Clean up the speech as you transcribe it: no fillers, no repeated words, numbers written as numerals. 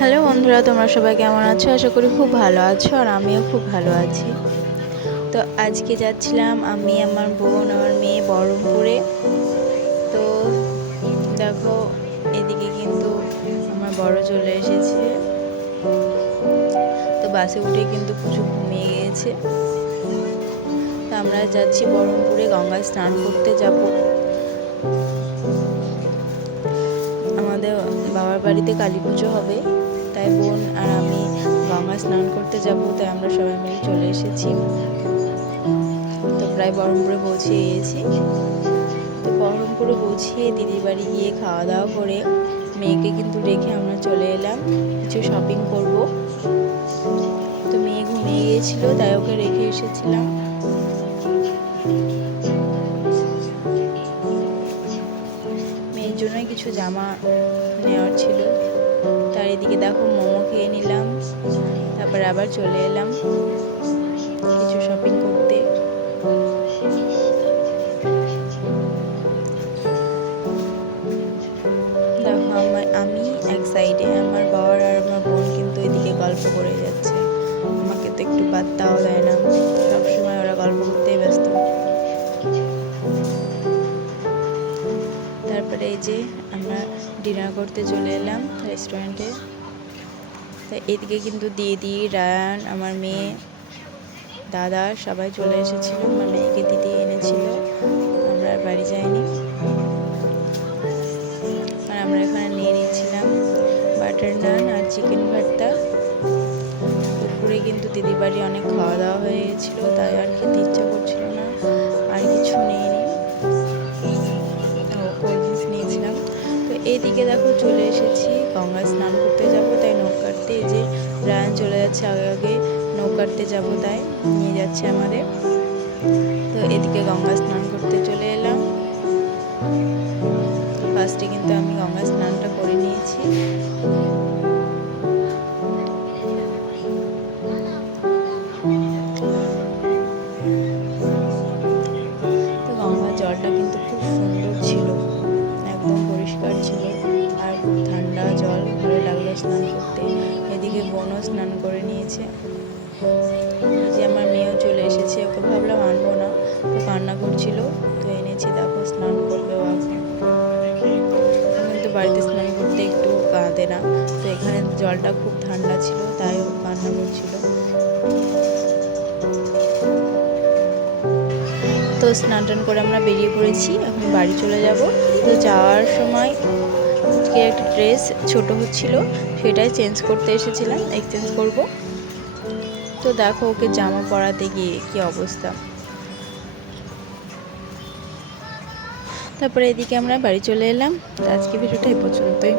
Hello বন্ধুরা, তোমরা সবাই কেমন আছো? আশা করি খুব ভালো আছো, আর আমিও খুব ভালো আছি। তো আজকে যাচ্ছিলাম আমি, আমার বোন, আমার মেয়ে বহরমপুরে। তো দেখো, এদিকে কিন্তু আমার বড় চলে এসেছে। তো বাসে উঠে কিন্তু প্রচুর ঘুমিয়ে গিয়েছে। তো আমরা যাচ্ছি বহরমপুরে, গঙ্গায় স্নান করতে যাব। আমাদের বাবার বাড়িতে কালী পুজো হবে, তাই বোন আর আমি গঙ্গা স্নান করতে যাব। তাই আমরা সবাই মিলে চলে এসেছি। তো প্রায় বহরমপুরে পৌঁছে গিয়েছি। তো বহরমপুরে পৌঁছিয়ে দিদির বাড়ি গিয়ে খাওয়া দাওয়া করে মেয়েকে কিন্তু রেখে আমরা চলে এলাম কিছু শপিং করব। তো মেয়ে ঘুমিয়ে গিয়েছিল, তাই ওকে রেখে এসেছিলাম। মেয়ের জন্য কিছু জামা নেওয়ার ছিল, তার এদিকে দেখো মোমো খেয়ে নিলাম। তারপর আবার চলে এলাম কিছু শপিং করতে। দেখো আমি এক সাইডে, আমার বর আর আমার বোন কিন্তু এদিকে গল্প করে যাচ্ছে। আমাকে তো একটু পাত্তাও দেয় না, সবসময় ওরা গল্প করতেই ব্যস্ত। তারপরে এই যে আমরা ডিনার করতে চলে এলাম রেস্টুরেন্টে। তাই এদিকে কিন্তু দিদি, রায়ান, আমার মেয়ে, দাদা সবাই চলে এসেছিল। আমার মেয়েকে দিদি এনেছিল, আমরা আর বাড়ি যাইনি। আর আমরা এখানে নিয়ে নিয়েছিলাম বাটার নান আর চিকেন ভর্তা। দুপুরে কিন্তু দিদির বাড়ি অনেক খাওয়া দাওয়া হয়ে গেছিলো, তাই আর খেতে ইচ্ছা করছিল না, আর কিছু নিইনি। কোল্ড ড্রিঙ্কস নিয়েছিলাম। তো এইদিকে দেখো চলে এসেছি, গঙ্গায় স্নান করতে যাব, তাই নৌক কাটতে। এই যে রায়ান চলে যাচ্ছে আগে আগে, নৌক কাটতে যাবো, তাই নিয়ে যাচ্ছে আমাদের। তো এদিকে গঙ্গা স্নান করতে চলে এলাম। ফার্স্টে কিন্তু আমি গঙ্গা স্নানটা করে নিয়েছি। তো গঙ্গার জলটা কিন্তু খুব সুন্দর ছিল, একদম পরিষ্কার ছিল, আর খুব ঠান্ডা জল, ভালো লাগলো স্নান করতে। এদিকে বোনও স্নান করে নিয়েছে। এই যে আমার মেয়েও চলে এসেছে, ওকে ভাবলাম আনবো না, তো কান্না করছিল, তো এনেছি। দেখো স্নান করবে ও এখন। কিন্তু বাড়িতে স্নান করতে একটু কাঁদে না, তো এখানে জলটা খুব ঠান্ডা ছিল, তাই ও কান্না করছিল। তো স্নান টান করে আমরা বেরিয়ে পড়েছি, এখন বাড়ি চলে যাব। তো যাওয়ার সময় একটা ড্রেস ছোট হচ্ছিল, সেটাই চেঞ্জ করতে এসেছিলাম, এক্সচেঞ্জ করব। তো দেখো ওকে জামা পরাতে গিয়ে কি অবস্থা। তারপরে এদিকে আমরা বাড়ি চলে এলাম। আজকে ভিডিওটা এই পর্যন্তই।